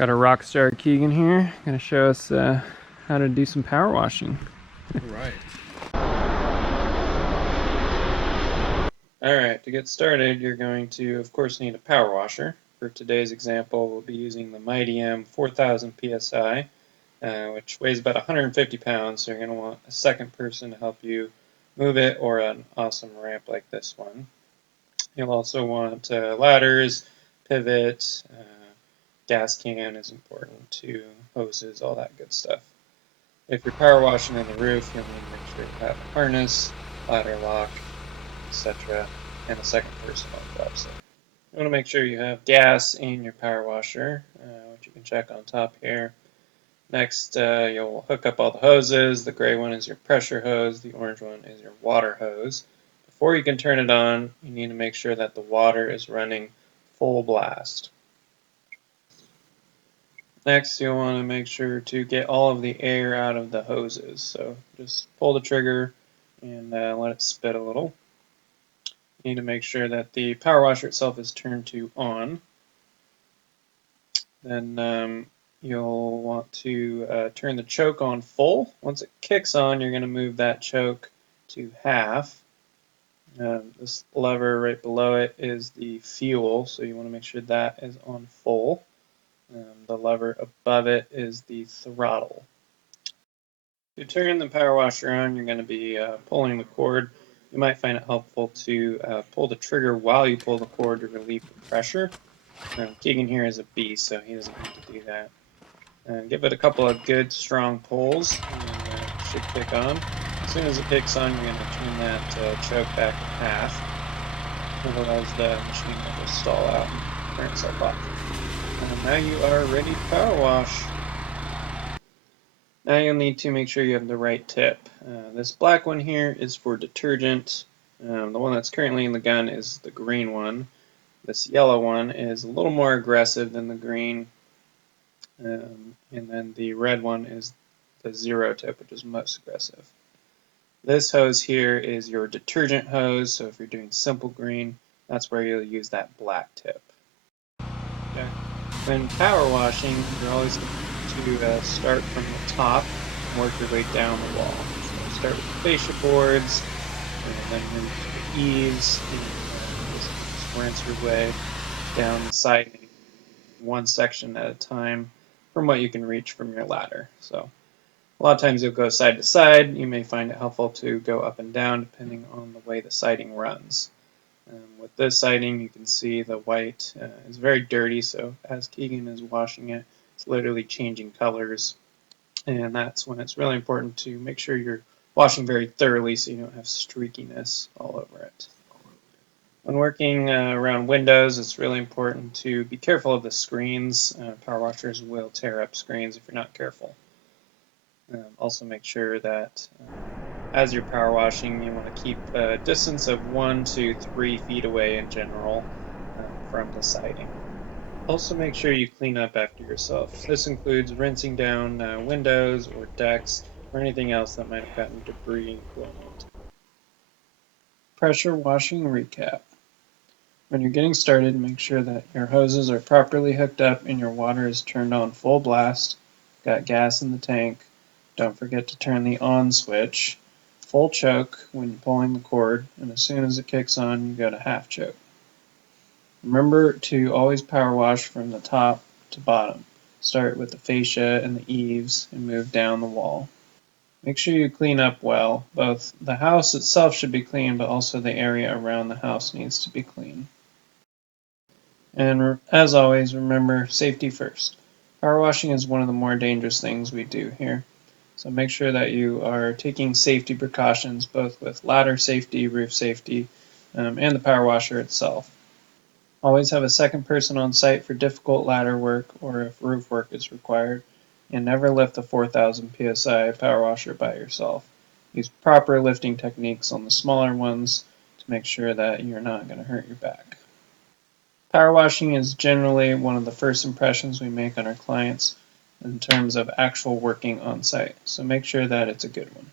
Got a rock star Keegan here, gonna show us how to do some power washing. Right. Alright, to get started, you're going to, of course, need a power washer. For today's example, we'll be using the Mighty M 4000 PSI, which weighs about 150 pounds, so you're going to want a second person to help you move it, or an awesome ramp like this one. You'll also want ladders, pivot, gas can is important too, hoses, all that good stuff. If you're power washing on the roof, you'll need to make sure you have a harness, ladder lock, etc., and a second person on the job site. You want to make sure you have gas in your power washer, which you can check on top here. Next, you'll hook up all the hoses. The gray one is your pressure hose, the orange one is your water hose. Before you can turn it on, you need to make sure that the water is running full blast. Next, you'll want to make sure to get all of the air out of the hoses. So just pull the trigger and let it spit a little. You need to make sure that the power washer itself is turned to on. Then you'll want to turn the choke on full. Once it kicks on, you're going to move that choke to half. This lever right below it is the fuel, so you want to make sure that is on full. The lever above it is the throttle. To turn the power washer on, you're going to be pulling the cord. You might find it helpful to pull the trigger while you pull the cord to relieve the pressure. Keegan here is a beast, so he doesn't need to do that. Give it a couple of good strong pulls, and it should kick on. As soon as it kicks on, you're going to turn that choke back in half. Otherwise, the machine will just stall out and turn itself off. Now you are ready to power wash. Now you'll need to make sure you have the right tip. This black one here is for detergent. The one that's currently in the gun is the green one. This yellow one is a little more aggressive than the green. And then the red one is the zero tip, which is most aggressive. This hose here is your detergent hose, so if you're doing simple green, that's where you'll use that black tip. Okay. When power washing, you're always to start from the top and work your way down the wall. So start with the fascia boards, and then move to the eaves, and just rinse your way down the siding, one section at a time, from what you can reach from your ladder. So a lot of times you'll go side to side. You may find it helpful to go up and down depending on the way the siding runs. With this siding, you can see the white is very dirty, so as Keegan is washing it, it's literally changing colors, and that's when it's really important to make sure you're washing very thoroughly so you don't have streakiness all over it. When working around windows, it's really important to be careful of the screens. Power washers will tear up screens if you're not careful. Also make sure that as you're power washing, you want to keep a distance of 1 to 3 feet away in general from the siding. Also make sure you clean up after yourself. This includes rinsing down windows or decks or anything else that might have gotten debris blown onto it. Pressure washing recap. When you're getting started, make sure that your hoses are properly hooked up and your water is turned on full blast. Got gas in the tank. Don't forget to turn the on switch. Full choke when you're pulling the cord, and as soon as it kicks on, you go to half choke. Remember to always power wash from the top to bottom. Start with the fascia and the eaves and move down the wall. Make sure you clean up well. Both the house itself should be clean, but also the area around the house needs to be clean. And as always, remember safety first. Power washing is one of the more dangerous things we do here. So make sure that you are taking safety precautions both with ladder safety, roof safety, and the power washer itself. Always have a second person on site for difficult ladder work or if roof work is required, and never lift the 4000 psi power washer by yourself. Use proper lifting techniques on the smaller ones to make sure that you're not going to hurt your back. Power washing is generally one of the first impressions we make on our clients in terms of actual working on site, so make sure that it's a good one.